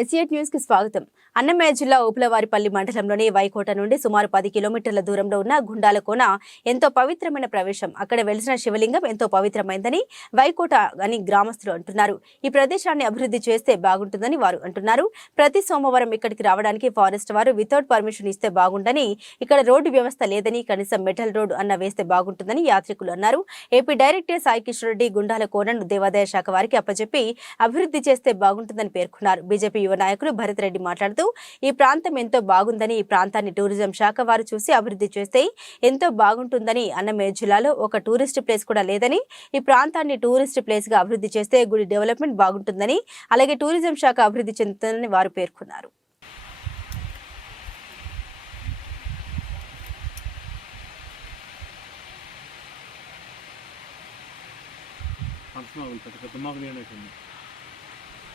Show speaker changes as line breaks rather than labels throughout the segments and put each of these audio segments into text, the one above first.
ఎస్ఏట్ న్యూస్కి స్వాగతం. అన్నమయ్య జిల్లా ఊపులవారిపల్లి మండలంలోని వైకోట నుండి సుమారు పది కిలోమీటర్ల దూరంలో ఉన్న గుండాల కోన ఎంతో పవిత్రమైన ప్రవేశం. అక్కడ వెలిసిన శివలింగం ఎంతో పవిత్రమైందని వైకోట అని గ్రామస్తులు అంటున్నారు. ఈ ప్రదేశాన్ని అభివృద్ధి చేస్తే బాగుంటుందని వారు అంటున్నారు. ప్రతి సోమవారం ఇక్కడికి రావడానికి ఫారెస్ట్ వారు వితౌట్ పర్మిషన్ ఇస్తే బాగుండని ఇక్కడ రోడ్డు వ్యవస్థ లేదని కనీసం మెటల్ రోడ్డు అన్న వేస్తే బాగుంటుందని యాత్రికులు అన్నారు. ఏపీ డైరెక్టర్ సాయి కిషన్ రెడ్డి గుండాల కోనను దేవాదాయ శాఖ వారికి అప్పచెప్పి అభివృద్ధి చేస్తే బాగుంటుందని పేర్కొన్నారు. బీజేపీ యువ నాయకులు భరత్ రెడ్డి మాట్లాడుతూ ఈ ప్రాంతం ఎంతో బాగుందని ఈ ప్రాంతాన్ని టూరిజం శాఖ వారు చూసి అభివృద్ధి చేస్తే ఎంతో బాగుంటుందని అన్నమయ్య జిల్లాలో ఒక టూరిస్ట్ ప్లేస్ కూడా లేదని ఈ ప్రాంతాన్ని టూరిస్ట్ ప్లేస్గా అభివృద్ధి చేస్తే గుడి డెవలప్మెంట్ బాగుంటుందని అలాగే టూరిజం శాఖ అభివృద్ధి చెందుతుందని వారు పేర్కొన్నారు.
ఫంక్షన్ పెద్ద పెద్ద మాకు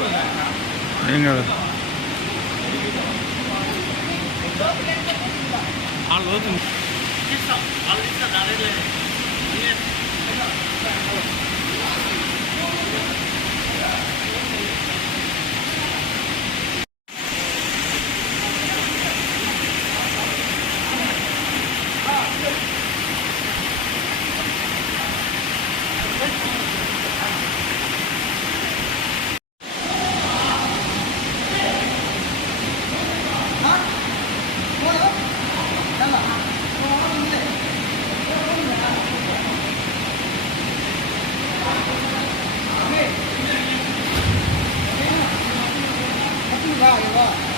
తెచ్చా
సార్ 一块一个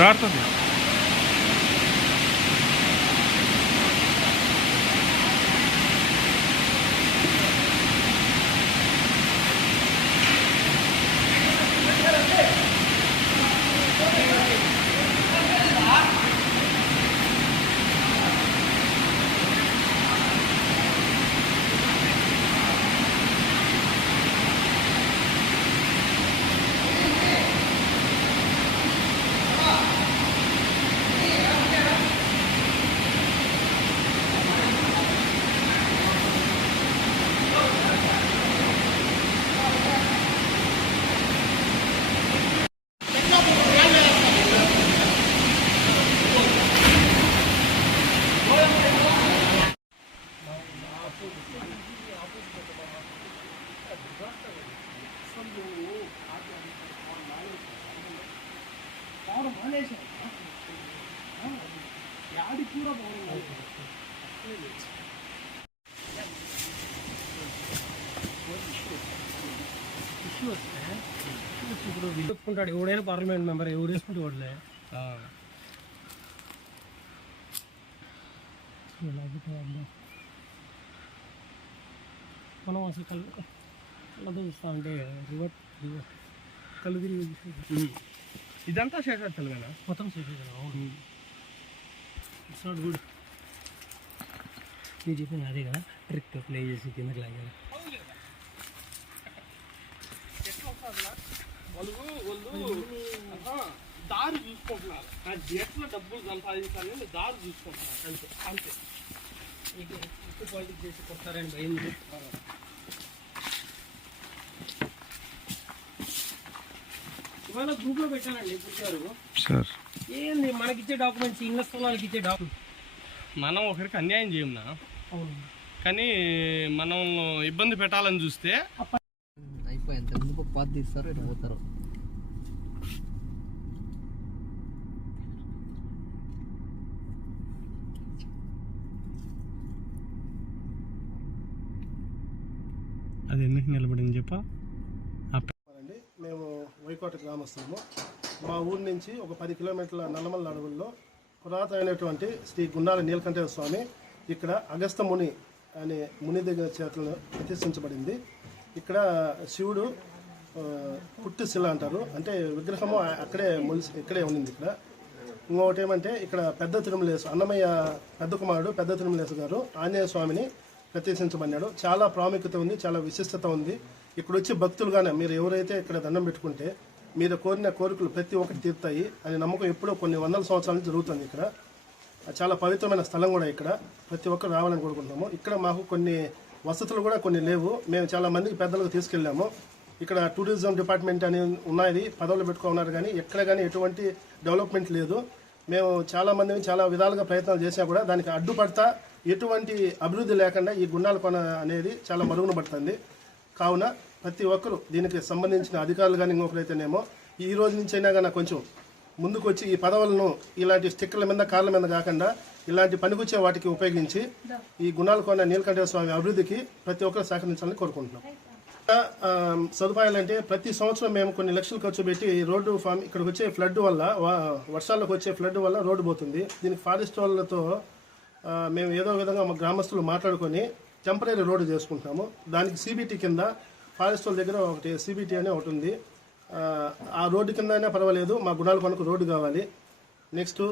ఏం కాదు దాడుతుంది
ఇప్పుడు ఎవడైనా పార్లమెంట్ మెంబర్ ఎవడు వేసుకుంటే వాడులే మనం అసలు కళ్ళు కళ్ళతో చూస్తా అంటే రివర్ రివర్ కళ్ళు తిరిగి చూసి.
ఇదంతా శేషాచల్ కదా?
మొత్తం చేసేది అవును. ఇట్స్ నాట్ గుడ్ నేను చెప్పింది అదే కదా ట్రిక్ ప్లే చేసి కిందకి లాగాలి
వాళ్ళు వాళ్ళు దారి చూసుకుంటున్నారు. ఎట్లా డబ్బులు సంపాదించాలని దారి చూసుకుంటున్నారు. అంతే అంతే.
పాలిటిక్స్ చేసి కొడతారని భయం పెట్టానండి
సార్.
ఏంది? మనకిచ్చే డాక్యుమెంట్స్ వాళ్ళకి ఇచ్చే డాక్యుమెంట్
మనం ఒకరికి అన్యాయం చేయమునా
అవును.
కానీ మనం ఇబ్బంది పెట్టాలని చూస్తే
అయిపోయింది. ముందుకు పాత తీస్తారు? ఇటు పోతారు.
అది ఎందుకు నిలబడింది చెప్ప?
మేము వైకోట గ్రామస్తులము. మా ఊరి నుంచి ఒక పది కిలోమీటర్ల నల్లమల్ల అడవుల్లో పురాతనమైనటువంటి శ్రీ గుండాల నీలకంఠేశ్వర స్వామి ఇక్కడ అగస్త ముని అనే ముని దగ్గర చేతులను ప్రతిష్ఠించబడింది. ఇక్కడ శివుడు ఆ, పుట్టి శిల అంటారు. అంటే విగ్రహము అక్కడే ములిసి ఇక్కడే ఉండింది ఇక్కడ. ఇంకొకటి ఏమంటే ఇక్కడ పెద్ద తిరుమలేసు అన్నమయ్య పెద్ద కుమారుడు పెద్ద తిరుమలేసు గారు ఆంజనేయ స్వామిని ప్రతిష్ఠించబడినాడు. చాలా ప్రాముఖ్యత ఉంది చాలా విశిష్టత ఉంది. ఇక్కడ వచ్చి భక్తులుగానే మీరు ఎవరైతే ఇక్కడ దండం పెట్టుకుంటే మీరు కోరిన కోరికలు ప్రతి ఒక్కటి తీరుతాయి అనే నమ్మకం ఎప్పుడో కొన్ని వందల సంవత్సరాల నుంచి జరుగుతుంది ఇక్కడ. చాలా పవిత్రమైన స్థలం కూడా ఇక్కడ. ప్రతి ఒక్కరు రావాలని కోరుకుంటున్నాము. ఇక్కడ మాకు కొన్ని వసతులు కూడా కొన్ని లేవు. మేము చాలా మందికి పెద్దలకు తీసుకెళ్ళాము. ఇక్కడ టూరిజం డిపార్ట్మెంట్ అని ఉన్నది. పదవులు పెట్టుకున్నారు కానీ ఎక్కడ కానీ ఎటువంటి డెవలప్మెంట్ లేదు. మేము చాలా మందిని చాలా విధాలుగా ప్రయత్నాలు చేసినా కూడా దానికి అడ్డుపడతా ఎటువంటి అభివృద్ధి లేకుండా ఈ గుండాల కొన అనేది చాలా మరుగున పడుతుంది. కావున ప్రతి ఒక్కరు దీనికి సంబంధించిన అధికారులు కానీ ఇంకొకరైతేనేమో ఈ రోజు నుంచి అయినా కానీ కొంచెం ముందుకు వచ్చి ఈ పదవులను ఇలాంటి స్టిక్కర్ల మీద కార్ల మీద కాకుండా ఇలాంటి పనికొచ్చే వాటికి ఉపయోగించి ఈ గుణాలు కొన్న నీలకంఠేశ్వర స్వామి అభివృద్ధికి ప్రతి ఒక్కరు సహకరించాలని కోరుకుంటున్నాం. సదుపాయాలంటే సదుపాయాలు అంటే ప్రతి సంవత్సరం మేము కొన్ని లక్షలు ఖర్చు పెట్టి ఈ రోడ్డు ఫామ్ ఇక్కడికి వచ్చే ఫ్లడ్ వల్ల వా- వర్షాలకు వచ్చే ఫ్లడ్ వల్ల రోడ్డు పోతుంది. దీనికి ఫారెస్ట్ వాళ్ళతో మేము ఏదో విధంగా మా గ్రామస్తులు మాట్లాడుకొని టెంపరీ రోడ్డు చేసుకుంటాము. దానికి సీబీటీ కింద ఫారెస్ట్ వాళ్ళ దగ్గర ఒకటి సీబీటీ అనే ఒకటి ఉంది. ఆ, రోడ్డు కింద అయినా పర్వాలేదు మా గుణాల కొనకు రోడ్డు కావాలి. నెక్స్ట్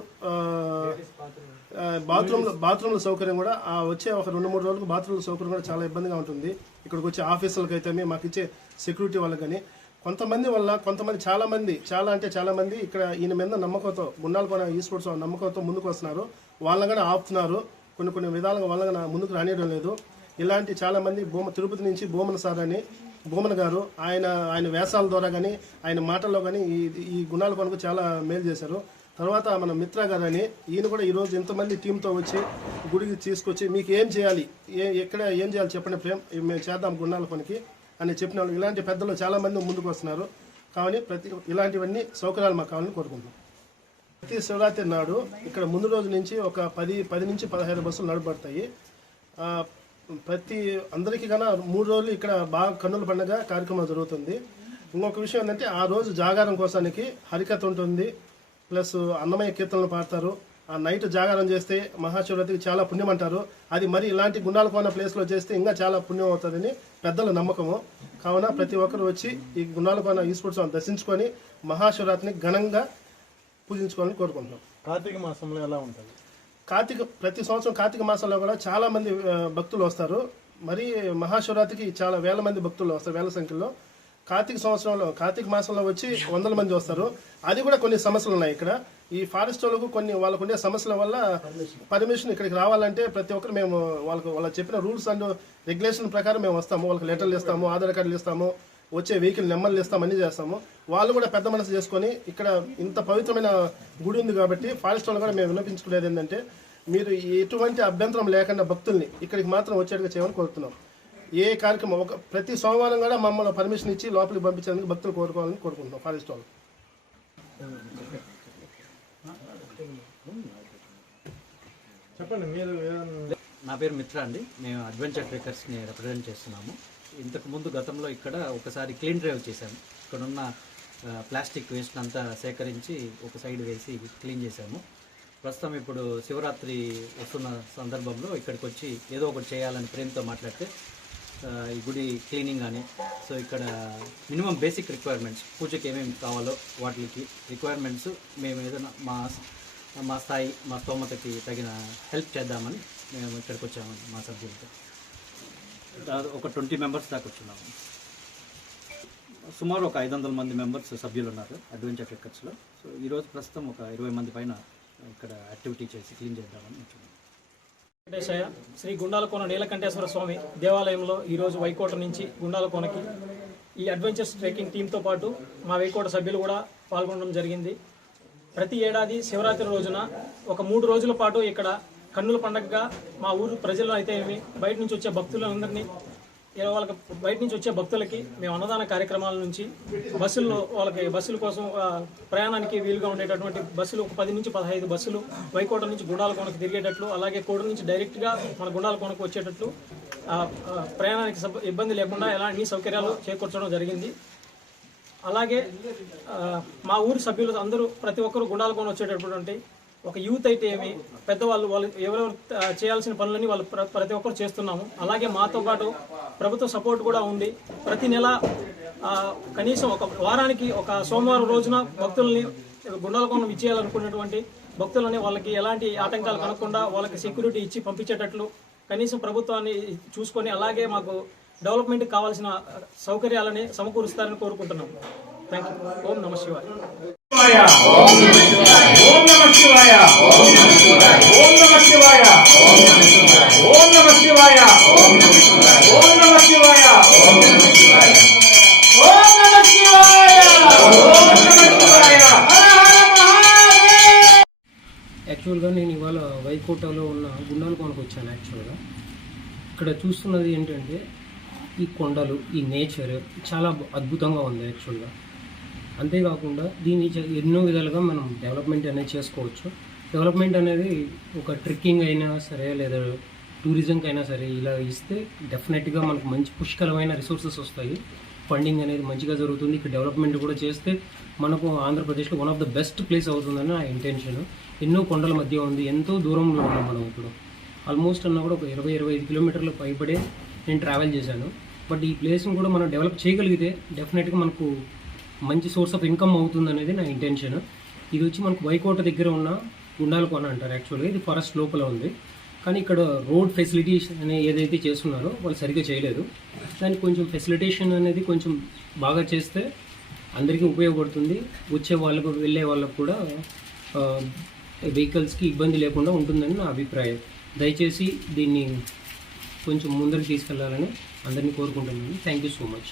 బాత్రూమ్ బాత్రూమ్ల సౌకర్యం కూడా ఆ వచ్చే ఒక రెండు మూడు రోజులకు బాత్రూమ్ల సౌకర్యం కూడా చాలా ఇబ్బందిగా ఉంటుంది. ఇక్కడికి వచ్చే ఆఫీసులకు అయితే మాకు ఇచ్చే సెక్యూరిటీ వాళ్ళకి కానీ కొంతమంది వల్ల కొంతమంది చాలా మంది చాలా అంటే చాలా మంది ఇక్కడ ఈయన మీద నమ్మకంతో గుండాలపైన ఈ స్పోర్ట్స్ నమ్మకంతో ముందుకు వస్తున్నారు. వాళ్ళని కూడా ఆపుతున్నారు. కొన్ని కొన్ని విధాలుగా వాళ్ళని ముందుకు రానియడం లేదు. ఇలాంటి చాలామంది భూమ తిరుపతి నుంచి భూమన సార్ అని భూమన్ గారు ఆయన ఆయన వ్యాసాల ద్వారా కానీ ఆయన మాటల్లో కానీ ఈ ఈ గుణాల కొనుకు చాలా మేలు చేశారు. తర్వాత మన మిత్ర గారు అని ఈయన కూడా ఈరోజు ఎంతమంది టీంతో వచ్చి గుడికి తీసుకొచ్చి మీకు ఏం చేయాలి? ఏ ఎక్కడ ఏం చేయాలి చెప్పండి ప్రేమ్ మేము చేద్దాం గుణాల పనికి అని చెప్పిన వాళ్ళు. ఇలాంటి పెద్దలు చాలామంది ముందుకు వస్తున్నారు. కావని ప్రతి ఇలాంటివన్నీ సౌకర్యాలు మాకు కావాలని కోరుకుంటున్నాం. ప్రతి శివరాత్రి నాడు ఇక్కడ ముందు రోజు నుంచి ఒక పది పది నుంచి పదహైదు బస్సులు నడబడతాయి ప్రతి అందరికీ కన్నా మూడు రోజులు ఇక్కడ బాగా కన్నుల పండుగ కార్యక్రమం జరుగుతుంది. ఇంకొక విషయం ఏంటంటే ఆ రోజు జాగారం కోసానికి హరికథ ఉంటుంది. ప్లస్ అన్నమయ్య కీర్తనలు పాడతారు. ఆ నైట్ జాగారం చేస్తే మహాశివరాత్రికి చాలా పుణ్యం అంటారు. అది మరి ఇలాంటి గుండాలు కొన్న ప్లేస్లో చేస్తే ఇంకా చాలా పుణ్యం అవుతుందని పెద్దల నమ్మకము. కావున ప్రతి ఒక్కరు వచ్చి ఈ గుండాల కొన్న ఈశ్వరుడు దర్శించుకొని మహాశివరాత్రిని ఘనంగా పూజించుకోవాలని కోరుకుంటున్నాం.
కార్తీక మాసంలో ఎలా ఉంటుంది?
కార్తీక ప్రతి సంవత్సరం కార్తీక మాసంలో కూడా చాలా మంది భక్తులు వస్తారు. మరి మహాశివరాత్రికి చాలా వేల మంది భక్తులు వస్తారు వేల సంఖ్యలో. కార్తీక సంవత్సరంలో కార్తీక మాసంలో వచ్చి వందల మంది వస్తారు. అది కూడా కొన్ని సమస్యలు ఉన్నాయి ఇక్కడ. ఈ ఫారెస్ట్ వాళ్ళకు కొన్ని వాళ్ళకు ఉండే సమస్యల వల్ల పర్మిషన్ ఇక్కడికి రావాలంటే ప్రతి ఒక్కరు మేము వాళ్ళకు వాళ్ళకి చెప్పిన రూల్స్ అండ్ రెగ్యులేషన్ ప్రకారం మేము వస్తాము. వాళ్ళకి లెటర్లు ఇస్తాము ఆధార్ కార్డులు ఇస్తాము. వచ్చే వెహికల్ నెంబర్లు ఇస్తాం అన్ని చేస్తాము. వాళ్ళు కూడా పెద్ద మనసు చేసుకొని ఇక్కడ ఇంత పవిత్రమైన గుడి ఉంది కాబట్టి ఫారెస్ట్ వాళ్ళు కూడా మేము వినిపించుకునేది ఏంటంటే మీరు ఎటువంటి అభ్యంతరం లేకుండా భక్తుల్ని ఇక్కడికి మాత్రం వచ్చేట్టుగా చేయమని కోరుతున్నాం. ఏ కార్యక్రమం ఒక ప్రతి సోమవారం కూడా మమ్మల్ని పర్మిషన్ ఇచ్చి లోపలికి పంపించేందుకు భక్తులు కోరుకోవాలని కోరుకుంటున్నాం ఫారెస్ట్ వాళ్ళు.
చెప్పండి మీరు
నా పేరు మిత్ర అండి. మేము అడ్వెంచర్ ట్రెకర్స్ని రిప్రజెంట్ చేస్తున్నాము. ఇంతకుముందు గతంలో ఇక్కడ ఒకసారి క్లీన్ డ్రైవ్ చేశాము ఇక్కడ ఉన్న ప్లాస్టిక్ వేస్ట్ అంతా సేకరించి ఒక సైడ్ వేసి క్లీన్ చేశాము. ప్రస్తుతం ఇప్పుడు శివరాత్రి వస్తున్న సందర్భంలో ఇక్కడికి వచ్చి ఏదో ఒకటి చేయాలని ప్రేమతో మాట్లాడితే ఈ గుడి క్లీనింగ్ అని. సో ఇక్కడ మినిమం బేసిక్ రిక్వైర్మెంట్స్ పూజకి ఏమేమి కావాలో వాటికి రిక్వైర్మెంట్స్ మేము ఏదైనా మా మా స్థాయి మా స్తోమతకి తగిన హెల్ప్ చేద్దామని మేము ఇక్కడికి వచ్చాము మా సభ్యులతో. ఒక ట్వంటీ మెంబర్స్ దాకా వచ్చినాము. సుమారు ఒక ఐదు వందల మంది మెంబర్స్ సభ్యులు ఉన్నారు అడ్వెంచర్ ట్రెక్కర్స్లో సో ఈరోజు ప్రస్తుతం ఒక ఇరవై మంది పైన ఇక్కడ యాక్టివిటీ చేసి క్లీన్ చేద్దామని
వెంకటేశయ్య శ్రీ గుండాలకోన నీలకంఠేశ్వర స్వామి దేవాలయంలో ఈరోజు వైకోట నుంచి గుండాలకోనకి ఈ అడ్వెంచర్స్ ట్రెక్కింగ్ టీంతో పాటు మా వైకోట సభ్యులు కూడా పాల్గొనడం జరిగింది. ప్రతి ఏడాది శివరాత్రి రోజున ఒక మూడు రోజుల పాటు ఇక్కడ కన్నుల పండగగా మా ఊరు ప్రజలు అయితే ఏమి? బయట నుంచి వచ్చే భక్తులందరినీ ఇలా వాళ్ళకి బయట నుంచి వచ్చే భక్తులకి మేము అన్నదాన కార్యక్రమాల నుంచి బస్సుల్లో వాళ్ళకి బస్సుల కోసం ప్రయాణానికి వీలుగా ఉండేటటువంటి బస్సులు ఒక పది నుంచి పదహైదు బస్సులు వైకోట నుంచి గుండాల కొనకు తిరిగేటట్లు అలాగే కోడ నుంచి డైరెక్ట్గా మన గుండాల కొనకు వచ్చేటట్లు ప్రయాణానికి ఇబ్బంది లేకుండా ఎలా అన్ని సౌకర్యాలు చేకూర్చడం జరిగింది. అలాగే మా ఊరు సభ్యులు అందరూ ప్రతి ఒక్కరు గుండాల కొని వచ్చేటటువంటి ఒక యూత్ అయితే ఏమి పెద్దవాళ్ళు వాళ్ళు ఎవరెవరు చేయాల్సిన పనులని వాళ్ళు ప్ర- ప్రతి ఒక్కరు చేస్తున్నాము. అలాగే మాతో పాటు ప్రభుత్వ సపోర్ట్ కూడా ఉంది. ప్రతి నెల కనీసం ఒక వారానికి ఒక సోమవారం రోజున భక్తుల్ని గుండాలకోణం ఇచ్చేయాలనుకున్నటువంటి భక్తులని వాళ్ళకి ఎలాంటి ఆటంకాలు కనకుండా వాళ్ళకి సెక్యూరిటీ ఇచ్చి పంపించేటట్లు కనీసం ప్రభుత్వాన్ని చూసుకొని అలాగే మాకు డెవలప్మెంట్ కావాల్సిన సౌకర్యాలని సమకూరుస్తారని కోరుకుంటున్నాం. థ్యాంక్ యూ ఓం నమ శివాయ.
ఓం నమ శివాయ. ఓం నమ శివాయ. ఓం నమ శివాయ. ఓం నమ శివాయ. ఓం నమ శివాయ. ఓం నమ శివాయ. ఓం నమ శివాయ. ఓం నమ శివాయ ఓం నమ శివాయ
యాక్చువల్గా నేను ఇవాళ వైకోటలో ఉన్న గుండాల కొనుకొచ్చాను వచ్చాను యాక్చువల్గా. ఇక్కడ చూస్తున్నది ఏంటంటే ఈ కొండలు ఈ నేచర్ చాలా అద్భుతంగా ఉంది యాక్చువల్గా. అంతేకాకుండా దీన్ని ఎన్నో విధాలుగా మనం డెవలప్మెంట్ అనేది చేసుకోవచ్చు. డెవలప్మెంట్ అనేది ఒక ట్రెక్కింగ్ అయినా సరే లేదా టూరిజంకి అయినా సరే ఇలా ఇస్తే డెఫినెట్గా మనకు మంచి పుష్కలమైన రిసోర్సెస్ వస్తాయి. ఫండింగ్ అనేది మంచిగా జరుగుతుంది. ఇక్కడ డెవలప్మెంట్ కూడా చేస్తే మనకు ఆంధ్రప్రదేశ్లో one of the best place అవుతుందని నా ఇంటెన్షన్ ఎన్నో కొండల మధ్య ఉంది. ఎంతో దూరంలో ఉన్నాం మనం ఇప్పుడు. ఆల్మోస్ట్ అన్న కూడా ఒక ఇరవై ఇరవై ఐదు కిలోమీటర్ల పైబడే నేను ట్రావెల్ చేశాను. బట్ ఈ ప్లేస్ని కూడా మనం డెవలప్ చేయగలిగితే డెఫినెట్గా మనకు మంచి సోర్స్ ఆఫ్ ఇన్కమ్ అవుతుంది అనేది నా ఇంటెన్షన్. ఇది వచ్చి మనకు వైకోట దగ్గర ఉన్న గుండాల కొన అంటారు యాక్చువల్గా. ఇది ఫారెస్ట్ లోపల ఉంది. కానీ ఇక్కడ రోడ్ ఫెసిలిటీస్ అనే ఏదైతే చేస్తున్నారో వాళ్ళు సరిగ్గా చేయలేదు. దానికి కొంచెం ఫెసిలిటేషన్ అనేది కొంచెం బాగా చేస్తే అందరికీ ఉపయోగపడుతుంది. వచ్చే వాళ్ళకు వెళ్ళే వాళ్ళకు కూడా వెహికల్స్కి ఇబ్బంది లేకుండా ఉంటుందని నా అభిప్రాయం. దయచేసి దీన్ని కొంచెం ముందరికి తీసుకెళ్ళాలని అందరినీ కోరుకుంటున్నాను. Thank you so much.